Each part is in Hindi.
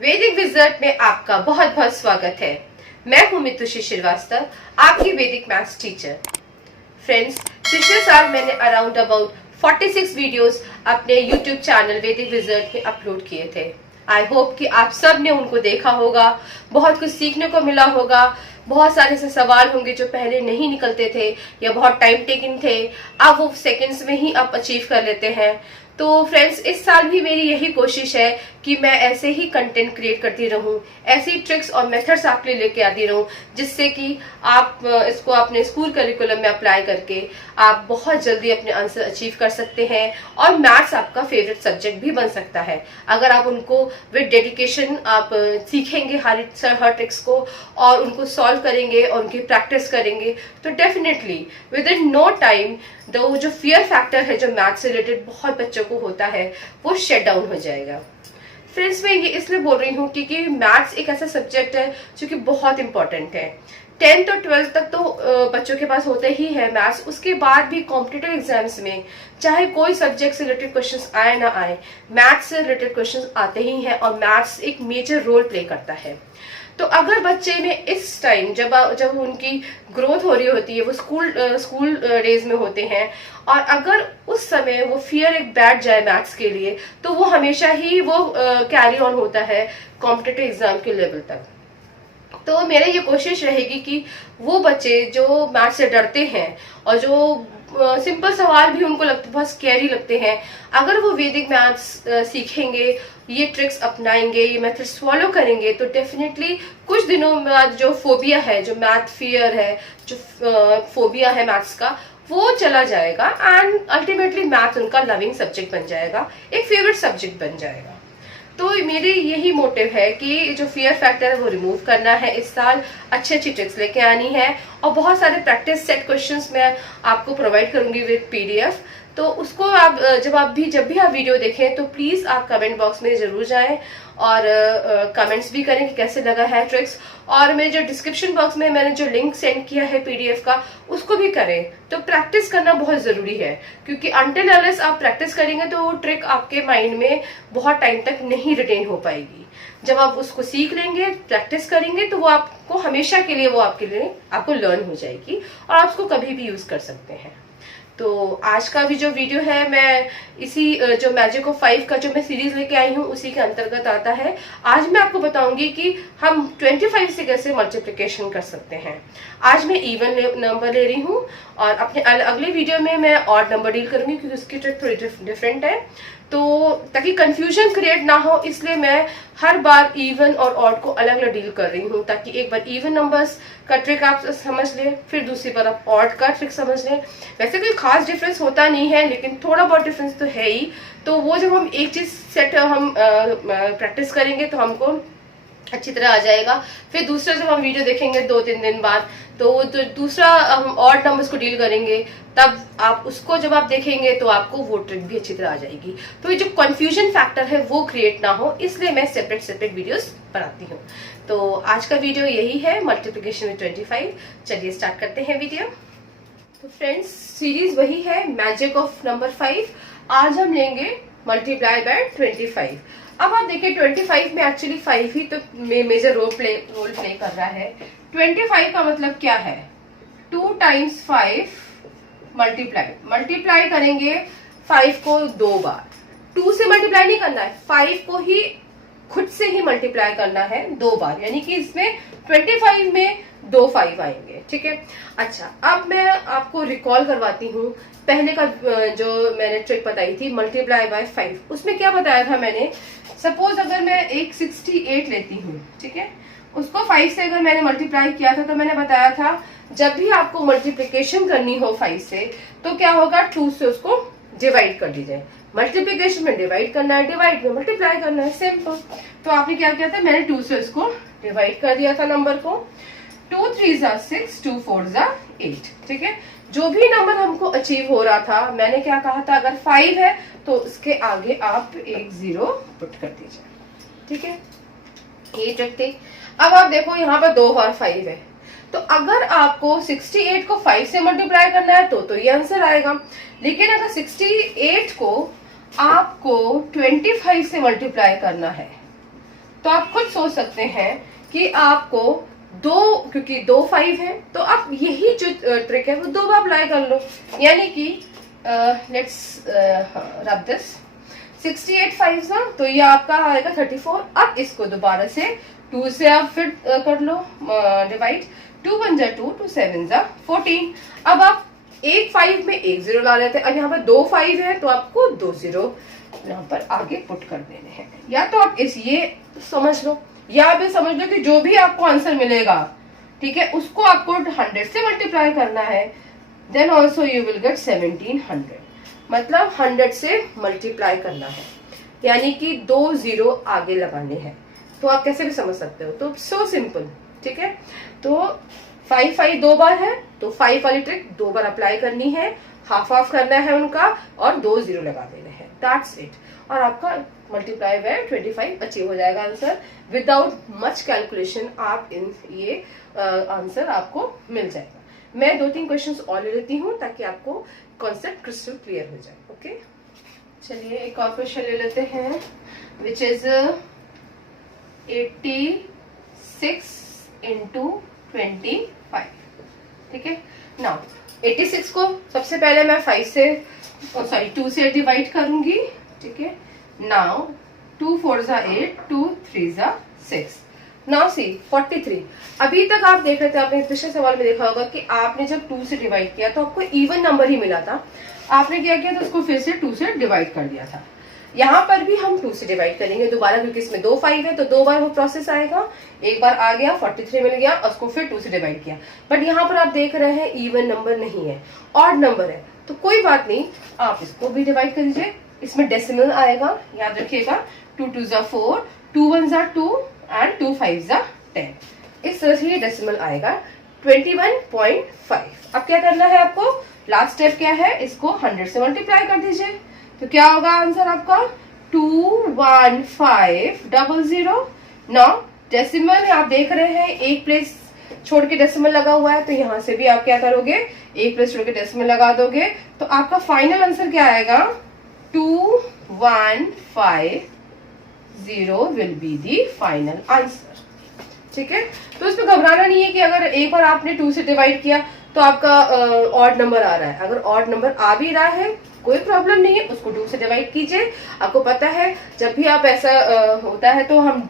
वैदिक विजर्ड में आपका बहुत बहुत स्वागत है। मैं हूं मितुषी श्रीवास्तव, आपकी वैदिक मैथ्स टीचर। फ्रेंड्स, पिछले साल मैंने अराउंड अबाउट 46 वीडियोस अपने यूट्यूब चैनल वैदिक विजर्ड में अपलोड किए थे। आई होप कि आप सब ने उनको देखा होगा, बहुत कुछ सीखने को मिला होगा। बहुत सारे ऐसे सवाल होंगे जो पहले नहीं निकलते थे या बहुत टाइम टेकिंग थे, अब वो सेकंड्स में ही आप अचीव कर लेते हैं। तो फ्रेंड्स, इस साल भी मेरी यही कोशिश है कि मैं ऐसे ही कंटेंट क्रिएट करती रहूं, ऐसी ट्रिक्स और मेथड्स आपके लिए लेके आती रहूं, जिससे कि आप इसको अपने स्कूल करिकुलम में अप्लाई करके आप बहुत जल्दी अपने आंसर अचीव कर सकते हैं और मैथ्स आपका फेवरेट सब्जेक्ट भी बन सकता है। अगर आप उनको विद डेडिकेशन आप सीखेंगे हर ट्रिक्स को और उनको सॉल्व करेंगे और उनकी प्रैक्टिस करेंगे, तो definitely within no time वो जो फियर फैक्टर है जो मैथ्स से रिलेटेड बहुत बच्चों को होता है वो शट डाउन हो जाएगा। फ्रेंड्स, मैं ये इसलिए बोल रही हूँ क्योंकि मैथ्स एक ऐसा सब्जेक्ट है जो कि बहुत इंपॉर्टेंट है। 10th और 12th तक तो बच्चों के पास होते ही है मैथ्स, उसके बाद भी कॉम्पिटिटिव एग्जाम्स में चाहे कोई सब्जेक्ट से रिलेटेड क्वेश्चंस आए ना आए, मैथ्स से रिलेटेड क्वेश्चंस आते ही हैं और मैथ्स एक मेजर रोल प्ले करता है। तो अगर बच्चे में इस टाइम जब उनकी ग्रोथ हो रही होती है, वो स्कूल डेज में होते हैं, और अगर उस समय वो फियर एक बैठ जाए मैथ्स के लिए, तो वो हमेशा ही वो कैरी ऑन होता है कॉम्पिटिटिव एग्जाम के लेवल तक। तो मेरी ये कोशिश रहेगी कि वो बच्चे जो मैथ्स से डरते हैं और जो सिंपल सवाल भी उनको लगते बहुत स्कैरी लगते हैं, अगर वो वैदिक मैथ्स सीखेंगे, ये ट्रिक्स अपनाएंगे, ये मेथड्स फॉलो करेंगे, तो डेफिनेटली कुछ दिनों बाद जो फोबिया है, जो मैथ फियर है, जो फोबिया है मैथ्स का, वो चला जाएगा एंड अल्टीमेटली मैथ उनका लविंग सब्जेक्ट बन जाएगा, एक फेवरेट सब्जेक्ट बन जाएगा। तो मेरी यही मोटिव है कि जो फियर फैक्टर है वो रिमूव करना है इस साल, अच्छी अच्छी ट्रिक्स लेके आनी है और बहुत सारे प्रैक्टिस सेट क्वेश्चंस मैं आपको प्रोवाइड करूंगी विद पीडीएफ। तो उसको आप जब भी आप वीडियो देखें तो प्लीज आप कमेंट बॉक्स में जरूर जाएं और कमेंट्स भी करें कि कैसे लगा है ट्रिक्स, और मेरे जो डिस्क्रिप्शन बॉक्स में मैंने जो लिंक सेंड किया है पीडीएफ का, उसको भी करें। तो प्रैक्टिस करना बहुत जरूरी है, क्योंकि अनटिल अनलेस आप प्रैक्टिस करेंगे तो वो ट्रिक आपके माइंड में बहुत टाइम तक नहीं रिटेन हो पाएगी। जब आप उसको सीख लेंगे, प्रैक्टिस करेंगे, तो वो आपको हमेशा के लिए आपको लर्न हो जाएगी और आप उसको कभी भी यूज कर सकते हैं। तो आज का भी जो वीडियो है, मैं इसी जो मैजिक ऑफ 5 का जो मैं सीरीज लेके आई हूँ उसी के अंतर्गत आता है। आज मैं आपको बताऊंगी कि हम 25 से कैसे मल्टीप्लिकेशन कर सकते हैं। आज मैं इवन नंबर ले रही हूँ और अपने अगले वीडियो में मैं ऑड नंबर डील करूंगी, क्योंकि उसकी ट्रिक थोड़ी डिफरेंट है। तो ताकि कंफ्यूजन क्रिएट ना हो, इसलिए मैं हर बार इवन और ऑड को अलग अलग डील कर रही हूँ, ताकि एक बार इवन नंबर्स का ट्रिक आप समझ लें, फिर दूसरी बार आप ऑड का ट्रिक समझ लें। वैसे कोई खास डिफरेंस होता नहीं है, लेकिन थोड़ा बहुत डिफरेंस तो है ही। तो वो जब हम एक चीज सेट हम प्रैक्टिस करेंगे तो हमको अच्छी तरह आ जाएगा। फिर दूसरा जब हम वीडियो देखेंगे 2-3 दिन बाद, तो वो जो दूसरा हम ऑड नंबर्स को डील करेंगे, तब आप उसको जब आप देखेंगे तो आपको वो ट्रिक भी अच्छी तरह आ जाएगी। तो ये जो कंफ्यूजन फैक्टर है वो क्रिएट ना हो, इसलिए मैं सेपरेट वीडियोस बनाती हूँ। तो आज का वीडियो यही है, मल्टीप्लिकेशन विद 25। चलिए स्टार्ट करते हैं वीडियो। तो फ्रेंड्स, सीरीज वही है, मैजिक ऑफ नंबर 5। आज हम लेंगे मल्टीप्लाई बाय 25। अब आप देखिए 25 में एक्चुअली 5 ही तो मेजर रोल प्ले कर रहा है। 25 का मतलब क्या है? 2 टाइम्स 5 मल्टीप्लाई करेंगे 5 को 2 बार। 2 से मल्टीप्लाई नहीं करना है, 5 को ही खुद से ही मल्टीप्लाई करना है 2 बार, यानी कि इसमें 25 में 2 5 आएंगे। ठीक है। अच्छा, अब मैं आपको रिकॉल करवाती हूँ पहले का जो मैंने ट्रिक बताई थी मल्टीप्लाई बाय 5। उसमें क्या बताया था मैंने? सपोज अगर मैं एक 68 लेती हूँ, ठीक है, उसको 5 से अगर मैंने मल्टीप्लाई किया था, तो मैंने बताया था जब भी आपको मल्टीप्लिकेशन करनी हो 5 से, तो क्या होगा, 2 से उसको डिवाइड कर दीजिए। मल्टीप्लिकेशन में डिवाइड करना है, डिवाइड में मल्टीप्लाई करना है, सिंपल। तो आपने क्या किया था? मैंने 2 से उसको डिवाइड कर दिया था नंबर को। 2 3 6, 2 4 8। ठीक है। जो भी नंबर हमको अचीव हो रहा था, मैंने क्या कहा था, अगर 5 है तो उसके आगे आप एक 0 पुट कर दीजिए। ठीक है, ये ट्रिक थी। अब आप देखो यहाँ पर 2 बार 5 है, तो अगर आपको 68 को 5 से मल्टीप्लाई करना है तो ये आंसर आएगा। लेकिन अगर 68 को आपको 25 से मल्टीप्लाई करना है तो आप खुद सोच सकते हैं कि आपको दो, क्योंकि 2 5 है तो आप यही जो ट्रिक है वो 2 बार अप्लाई कर लो। यानी कि लेट्स रब दिस 68 5 ना, तो ये आपका आएगा 34। अब इसको दोबारा से 2 से आप फिर कर लो डिवाइड। 2 1 जा 2, 2 7 जा 14। अब आप एक 5 में एक 0 ला लेते हैं। अब यहाँ पर 2 5 है तो आपको 2 0 यहाँ पर आगे पुट कर देने हैं। या तो आप इस ये समझ लो, या आप ये समझ लो कि जो भी आपको आंसर मिलेगा, ठीक है, उसको आपको 100 से मल्टीप्लाई करना है। Then also you will get 1700, मतलब 100 से मल्टीप्लाई करना है, यानी कि 2 0 आगे लगाने हैं। तो आप कैसे भी समझ सकते हो, तो सो सिंपल। ठीक है, तो 5 5 2 बार है तो 5 वाली ट्रिक 2 बार अप्लाई करनी है, हाफ हाफ करना है उनका और 2 0 लगा देने हैं। That's it. और आपका मल्टीप्लाई बाय 25 अचीव हो जाएगा आंसर। विदाउट मच कैलकुलेशन आप इन ये आंसर आपको मिल जाएगा। मैं 2-3 क्वेश्चंस और ले लेती हूँ ताकि आपको कॉन्सेप्ट क्रिस्टल क्लियर हो जाए। ओके, चलिए एक और क्वेश्चन ले लेते हैं, विच इज 86 इंटू 25। ठीक है, नाउ 86 को सबसे पहले मैं 5 से सॉरी 2 से डिवाइड करूंगी। ठीक है, नाउ 2 4 जा 8, 2 3 जा 6। Now see 43। अभी तक आप देख रहे थे, आपने पिछले सवाल में देखा होगा कि आपने जब 2 से डिवाइड किया तो आपको इवन नंबर ही मिला था। आपने क्या किया था, उसको फिर से 2 से डिवाइड कर दिया था। यहाँ पर भी हम 2 से डिवाइड करेंगे दोबारा, क्योंकि इसमें 2 5 है तो 2 बार वो प्रोसेस आएगा। एक बार आ गया 43 मिल गया, उसको फिर 2 से डिवाइड किया। बट यहाँ पर आप देख रहे हैं इवन नंबर नहीं है, ऑड नंबर है, तो कोई बात नहीं, आप इसको भी डिवाइड कर दीजिए। इसमें डेसिमल आएगा, याद रखिएगा। 2 2 जा 4, 2 1 जा 2 एंड 2 5 जा 10। इस तरह से ये डेसिमल आएगा 21.5। अब क्या करना है आपको, लास्ट स्टेप क्या है, इसको 100 से मल्टीप्लाई कर दीजिए। तो क्या होगा आंसर आपका 21500। नाउ डेसिमल आप देख रहे हैं, एक प्लेस छोड़ के डेसिमल लगा हुआ है, तो यहां से भी आप क्या करोगे, एक प्लेस छोड़ के डेसिमल लगा दोगे, तो आपका फाइनल आंसर क्या आएगा, 2150 will be the final answer. ठीक है, तो इसमें घबराना नहीं है कि अगर एक बार आपने 2 से डिवाइड किया तो आपका ऑड नंबर आ रहा है। अगर ऑड नंबर आ भी रहा है कोई प्रॉब्लम नहीं है, उसको 2 से डिवाइड कीजिए। आपको पता है जब भी आप ऐसा होता है तो हम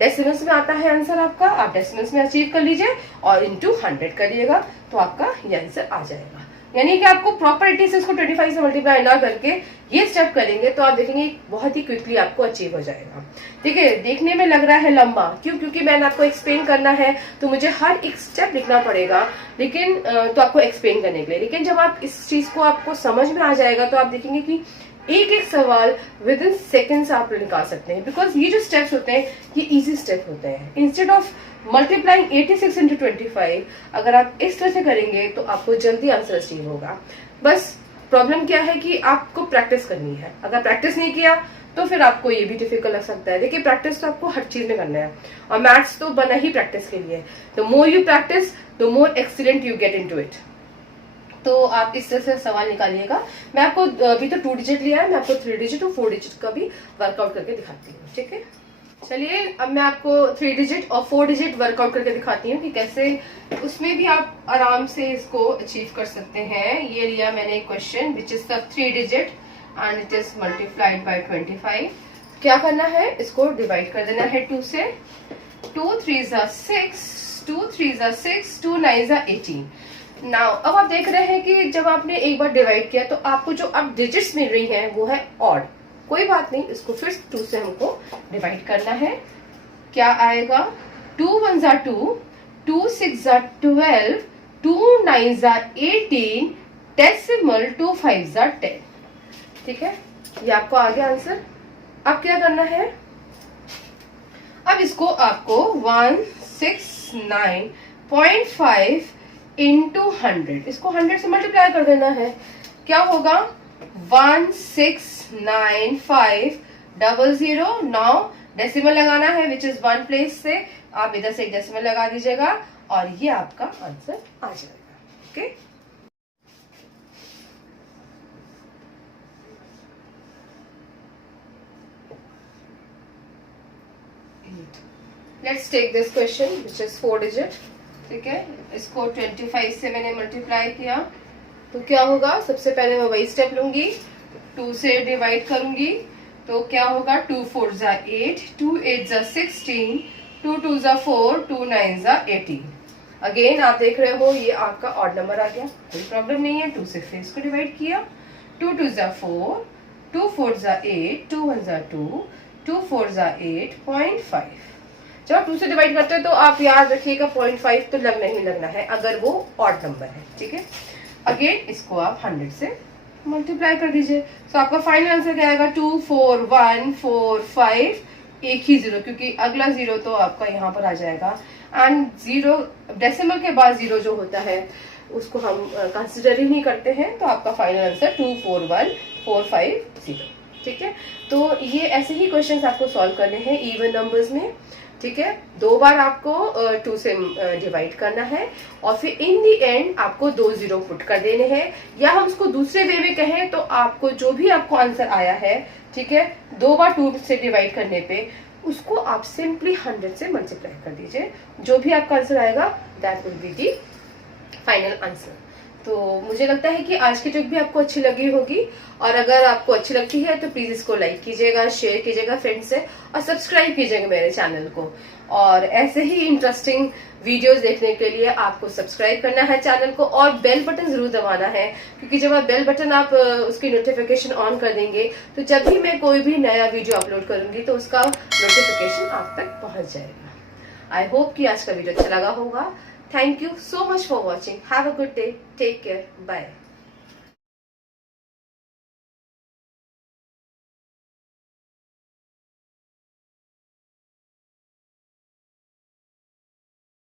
डेसिमल्स में आता है आंसर आपका, आप डेसिमल्स में अचीव कर लीजिए और इनटू 100 करिएगा तो आपका ये आंसर आ जाएगा। यानी कि आपको प्रॉपर 86 को 25 से मल्टीप्लाई ना करके ये स्टेप करेंगे तो आप देखेंगे बहुत ही क्विकली आपको अचीव हो जाएगा। ठीक है, देखने में लग रहा है लंबा, क्यों, क्योंकि मैंने आपको एक्सप्लेन करना है तो मुझे हर एक स्टेप लिखना पड़ेगा, लेकिन तो आपको एक्सप्लेन करने के लिए। लेकिन जब आप इस चीज को आपको समझ में आ जाएगा तो आप देखेंगे कि एक एक सवाल विद इन सेकेंड्स आप निकाल सकते हैं, बिकॉज ये जो स्टेप्स होते हैं ये इजी स्टेप होते हैं। इंस्टेड ऑफ मल्टीप्लाइंग 86 इंटू 25 अगर आप इस तरह से करेंगे तो आपको जल्दी आंसर अचीव होगा। बस प्रॉब्लम क्या है कि आपको प्रैक्टिस करनी है। अगर प्रैक्टिस नहीं किया तो फिर आपको ये भी डिफिकल्ट लग सकता है। देखिए प्रैक्टिस तो आपको हर चीज में करना है और मैथ्स तो बना ही प्रैक्टिस के लिए। The more you practice the more excellent you get into it. तो आप इस तरह से सवाल निकालिएगा। मैं आपको अभी तो 2 डिजिट लिया है, मैं आपको 3 डिजिट और 4 डिजिट का भी वर्कआउट करके दिखाती हूँ। ठीक है, चलिए अब मैं आपको 3 डिजिट और 4 डिजिट वर्कआउट करके दिखाती हूँ कि कैसे उसमें भी आप आराम से इसको अचीव कर सकते हैं। ये लिया मैंने एक question which is the 3 digit and it is multiplied by 25। क्या करना है, इसको डिवाइड कर देना है 2 से। 2 3 जा 6, 2 3 जा 6, 2 9 जा 18। नाउ अब आप देख रहे हैं कि जब आपने एक बार डिवाइड किया तो आपको जो अब डिजिट्स मिल रही हैं वो है ऑड। कोई बात नहीं, इसको फिर 2 से हमको डिवाइड करना है। क्या आएगा, 2 1 जा 2, 2 6 जा 12, 2 9 जा 18, डेसिमल 2 5 जा 10। ठीक है, ये आपको आ गया आंसर। अब क्या करना है, अब इसको आपको 169.5 इंटू 100, इसको 100 से मल्टीप्लाई कर देना है। क्या होगा, 169,500। नाउ डेसिमल लगाना है विच इज 1 प्लेस से, आप इधर से एक डेसिमल लगा दीजिएगा और ये आपका आंसर आ जाएगा। Okay, let's take this question which is 4 digit, ठीक है। इसको 25 से मैंने मल्टीप्लाई किया तो क्या होगा, सबसे पहले मैं वही स्टेप लूंगी, 2 से डिवाइड करूंगी तो क्या होगा, 2 4 जा 8, 2 8 जा 16, 2 2 जा 4, 2 9 जा 18। अगेन आप देख रहे हो ये आपका ऑड नंबर आ गया, कोई प्रॉब्लम नहीं है। 2 से फिर इसको डिवाइड किया, 2 2 जा 4, 2 4 जा 8, 2 1 जा 2, 2 4 जा 8, 0.5। जब आप 2 से डिवाइड करते हैं तो आप याद रखिएगा 0.5 तो लगना ही लगना है अगर वो ऑड नंबर है, ठीक है। अगेन इसको आप 100 से मल्टीप्लाई कर दीजिए, तो आपका फाइनल आंसर क्या आएगा, 2 4 1 4 5, एक ही जीरो, क्योंकि अगला जीरो तो आपका यहाँ पर आ जाएगा। एंड जीरो डेसिमल के बाद जीरो जो होता है उसको हम कंसिडर ही नहीं करते हैं, तो आपका फाइनल आंसर 2 4 1 4 5 0, ठीक है। तो ये ऐसे ही क्वेश्चंस आपको सॉल्व करने हैं इवन नंबर्स में, ठीक है। 2 बार आपको 2 से डिवाइड करना है और फिर इन दी एंड आपको 2 जीरो पुट कर देने हैं, या हम उसको दूसरे वे में कहें तो आपको जो भी आपको आंसर आया है, ठीक है, 2 बार 2 से डिवाइड करने पे उसको आप सिंपली 100 से मल्टीप्लाई कर दीजिए, जो भी आपका आंसर आएगा that will be the final answer. तो मुझे लगता है कि आज की ट्रिक भी आपको अच्छी लगी होगी, और अगर आपको अच्छी लगती है तो प्लीज इसको लाइक कीजिएगा, शेयर कीजिएगा फ्रेंड्स से, और सब्सक्राइब कीजिएगा मेरे चैनल को। और ऐसे ही इंटरेस्टिंग वीडियोस देखने के लिए आपको सब्सक्राइब करना है चैनल को, और बेल बटन जरूर दबाना है, क्योंकि जब आप बेल बटन आप उसकी नोटिफिकेशन ऑन कर देंगे तो जब भी मैं कोई भी नया वीडियो अपलोड करूंगी तो उसका नोटिफिकेशन आप तक पहुंच जाएगा। आई होप कि आज का वीडियो अच्छा लगा होगा। Thank you so much for watching. Have a good day. Take care. Bye.